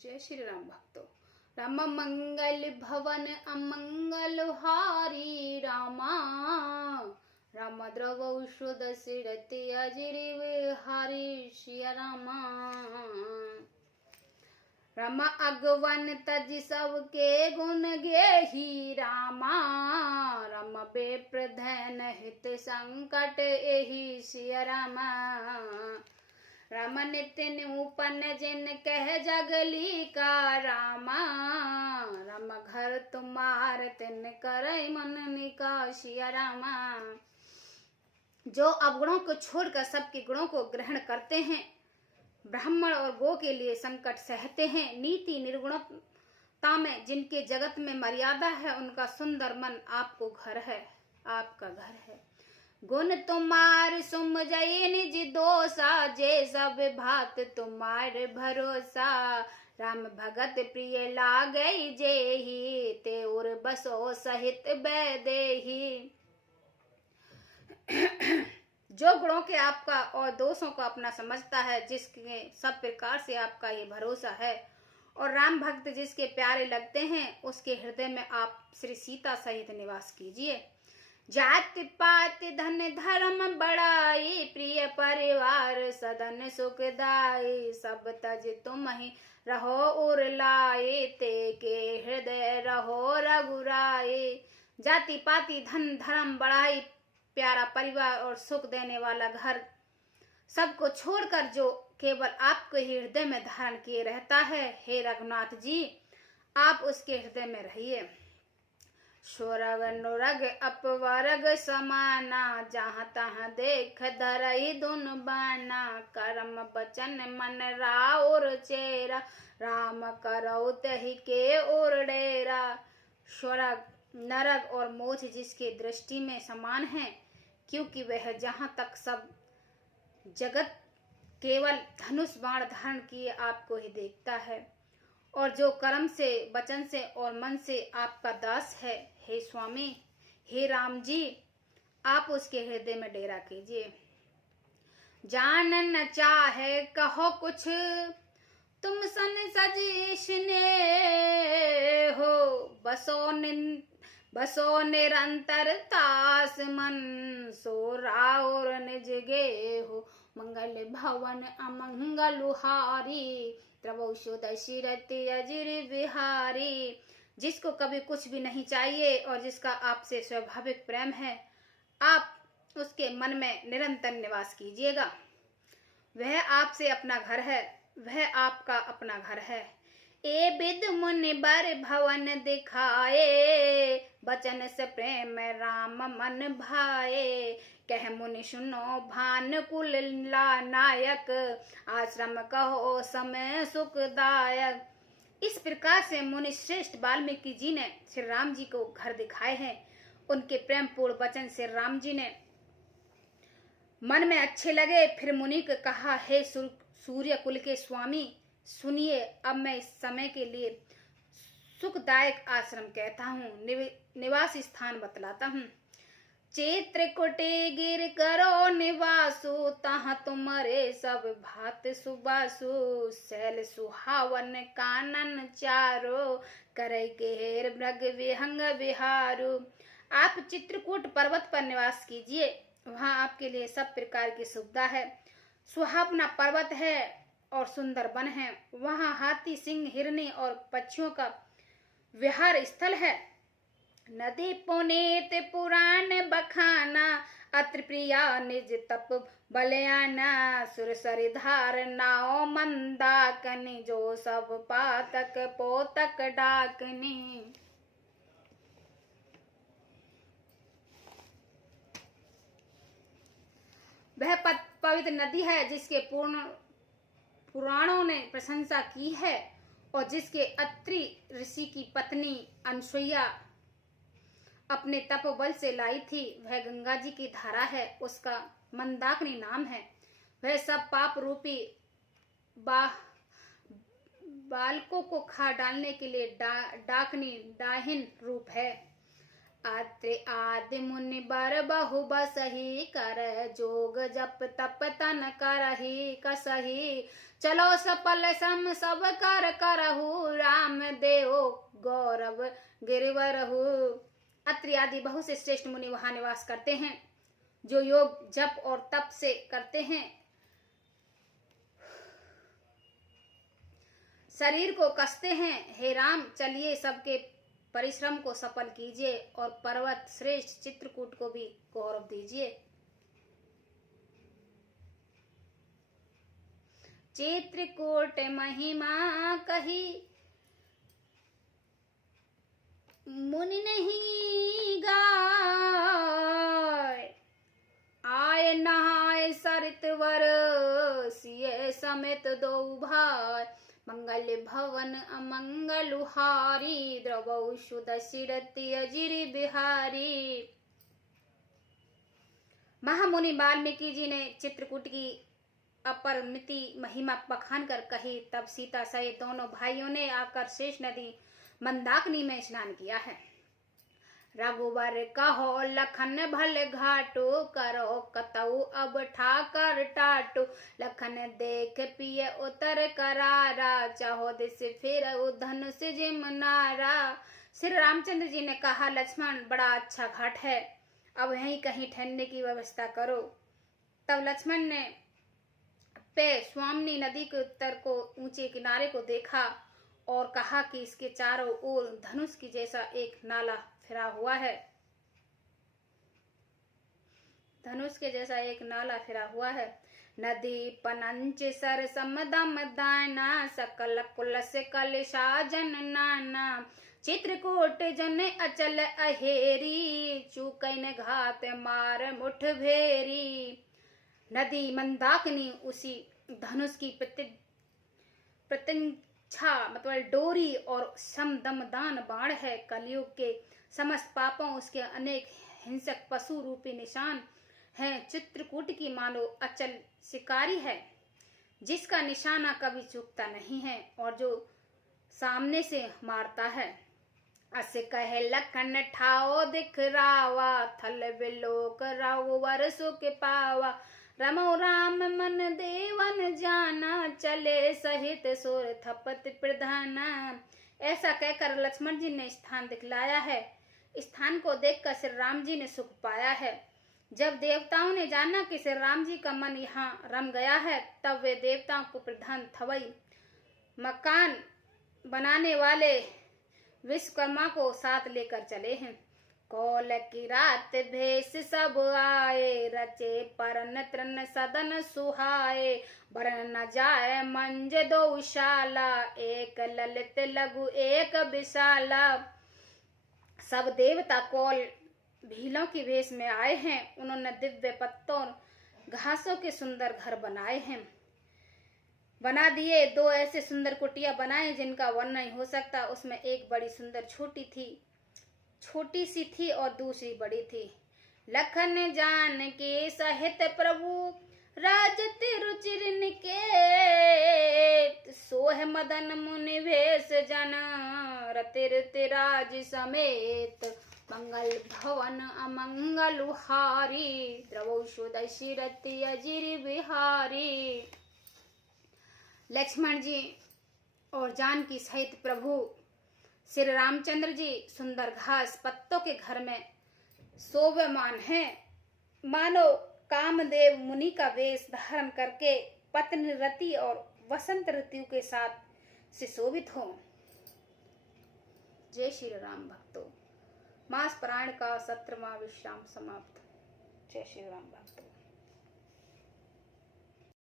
जय श्री राम भक्तों। राम मंगल भवन अमंगल हारी रामा, राम द्रवौषु दशरथि अजरि विहारी सिया रामा। राम अगवन तज सबके गुण गेहि रामा, राम बेप्रधन हित संकट एहि सिया रामा। राम नित्य नूपन जिन कह जगली का रामा, राम घर तुम्हार तिन करई मन निकासिया रामा। जो अवगुणों को छोड़कर सबके गुणों को ग्रहण करते हैं, ब्राह्मण और गो के लिए संकट सहते हैं, नीति निर्गुणता में जिनके जगत में मर्यादा है, उनका सुंदर मन आपको घर है, आपका घर है। गुण तुम्हार सुम जय निज दोषा, जे सब भात तुम्हार भरोसा। राम भगत प्रिय लागई जेहि, ते उर बसो सहित बैदेहि। जो गुणों के आपका और दोषों को अपना समझता है, जिसके सब प्रकार से आपका ये भरोसा है, और राम भक्त जिसके प्यारे लगते हैं, उसके हृदय में आप श्री सीता सहित निवास कीजिए। जाति पाति धन धर्म बड़ाई, प्रिय परिवार सदन सुखदाई। सब तज तुम ही रहो उर लाए, ते के हृदय रहो रघुराए। जाति पाति धन धर्म बड़ाई, प्यारा परिवार और सुख देने वाला घर, सबको छोड़कर जो केवल आपके ही हृदय में धारण किए रहता है, हे रघुनाथ जी, आप उसके हृदय में रहिए। स्वर्ग नुरग अपवर्ग समाना, जहाँ तहाँ देख धरई दुन बाना। कर्म बचन मन राउर चेरा, राम करौ तहि के ओर डेरा। स्वर्ग नरक और मोक्ष जिसकी दृष्टि में समान है, क्योंकि वह जहाँ तक सब जगत केवल धनुष बाण धारण किए आपको ही देखता है, और जो कर्म से वचन से और मन से आपका दास है, हे स्वामी, हे राम जी, आप उसके हृदय में डेरा कीजिए। जान न चाहे कहो कुछ, तुम सन सजिशने हो। बसो निरंतर तास मन, सो राउर निज गे हो। मंगल भवन अमंगल हारी, द्रवौषु दशरथि अजरि विहारी। जिसको कभी कुछ भी नहीं चाहिए और जिसका आपसे स्वाभाविक प्रेम है, आप उसके मन में निरंतर निवास कीजिएगा। वह आपसे अपना घर है, वह आपका अपना घर है। ए विद मुनि बर भवन दिखाए, बचन से प्रेम राम मन भाए। कह मुनि सुनो भानुकुल नायक, आश्रम कहो समय सुखदायक। इस प्रकार से मुनि श्रेष्ठ वाल्मीकि जी ने श्री राम जी को घर दिखाए हैं। उनके प्रेम पूर्ण वचन श्री राम जी ने मन में अच्छे लगे। फिर मुनि को कहा, हे सूर्य कुल के स्वामी, सुनिए, अब मैं इस समय के लिए सुखदायक आश्रम कहता हूँ, निवास स्थान बतलाता हूँ। चित्रकूटे गिर करो निवासु, तहाँ तुम्हारे सब भात सुबासु। शैल सुहावन कानन चारो, करई केर मृग विहंग विहारु। आप चित्रकूट पर्वत पर निवास कीजिए, वहाँ आपके लिए सब प्रकार की सुविधा है। सुहावना पर्वत है और सुंदर वन है, वहाँ हाथी सिंह हिरनी और पक्षियों का विहार स्थल है। नदी पुनीत पुराण बखाना, अत्र प्रिया निज तप बलयाना। सुरसरि धार नाव मंदाकनी, जो सब पातक पोतक डाकनी। वह पवित्र नदी है जिसके पुराणों ने प्रशंसा की है, और जिसके अत्रि ऋषि की पत्नी अनसुईया अपने तपोबल से लाई थी। वह गंगा जी की धारा है, उसका मंदाकिनी नाम है। वह सब पाप रूपी बालकों को खा डालने के लिए डाकिनी डाहिन रूप है। अत्रि आदि मुनि बर बहु बसही कर जोग जप तप तन करही कसही चलो सपल सम सब कर करहु राम देव गौरव गिरिवरहु। अत्रि आदि बहुत से श्रेष्ठ मुनि वहां निवास करते हैं जो योग जप और तप से करते हैं, शरीर को कसते हैं। हे राम चलिए सबके परिश्रम को सफल कीजिए और पर्वत श्रेष्ठ चित्रकूट को भी गौरव दीजिए। चित्रकूट महिमा कही मुनि नहीं गाय आय नहाय सरितवर सिए समेत दो भाई मंगल भवन अमंगलुहारी द्रवौ सुदशिरति अजिरि बिहारी। महामुनि वाल्मीकि जी ने चित्रकूट की अपरमिति महिमा बखान कर कही। तब सीता सहित दोनों भाइयों ने आकर शेष नदी मंदाकिनी में स्नान किया है। रघुवर कहो लखन भल घाटो करो कतऊ अब ठाकर टाटो लखन देख पिय उतर करारा चाहो दिस फिर धनुष जिम नारा। श्री रामचंद्र जी ने कहा लक्ष्मण बड़ा अच्छा घाट है, अब यहीं कहीं ठहरने की व्यवस्था करो। तब लक्ष्मण ने पे स्वामिनी नदी के उत्तर को ऊंचे किनारे को देखा और कहा कि इसके चारों ओर धनुष की जैसा एक नाला फिरा हुआ है, धनुष के जैसा एक नाला फिरा हुआ है। नदी पनंच सर समदम दाना सकल कुल से कलशा जन नाना चित्रकूट जन अचल अहेरी चूकन घात मार मुठ भेरी। नदी मंदाकिनी उसी धनुष की प्रतिच्छा मतलब डोरी और समदमदान बाण है। कलयुग के समस्त पापों उसके अनेक हिंसक पशु रूपी निशान हैं। चित्रकूट की मानो अचल शिकारी है जिसका निशाना कभी चूकता नहीं है और जो सामने से मारता है। अस कहे लखन ठाओ दिख रावा थल बिलोक राव वरसो के पावा रमो राम मन देवन जाना चले सहित सुर थपत प्रधाना। ऐसा कहकर लक्ष्मण जी ने स्थान दिखलाया है। स्थान को देखकर श्री राम जी ने सुख पाया है। जब देवताओं ने जाना कि श्री राम जी का मन यहाँ रम गया है तब वे देवताओं को प्रधान थवई मकान बनाने वाले विश्वकर्मा को साथ लेकर चले हैं। कौल की रात भेष सब आए रचे परन त्रन सदन सुहाए बरन न जाए मंज दो शाला एक ललित लघु एक विशाला। सब देवता कौल भीलों की वेश में आए हैं। उन्होंने दिव्य पत्तों घासों के सुंदर घर बनाए हैं, बना दिए। दो ऐसे सुंदर कुटिया बनाए जिनका वर्णन नहीं हो सकता। उसमें एक बड़ी सुंदर छोटी सी थी और दूसरी बड़ी थी। लखन जान के सहित प्रभु राजत रुचिर के सोह मदन मुनि भेष जन रतिर राज समेत मंगल भवन अमंगलुहारी द्रवौ सुदशिरति अजिरि बिहारी। लक्ष्मण जी और जानकी सहित प्रभु श्री रामचंद्र जी सुंदर घास पत्तों के घर में शोभमान हैं, मानो कामदेव मुनि का वेश धारण करके पत्नी रति और वसंत ऋतु के साथ सुशोभित हो। जय श्री राम भक्तों। मास पुराण का 17वां विश्राम समाप्त। जय श्री राम भक्तों।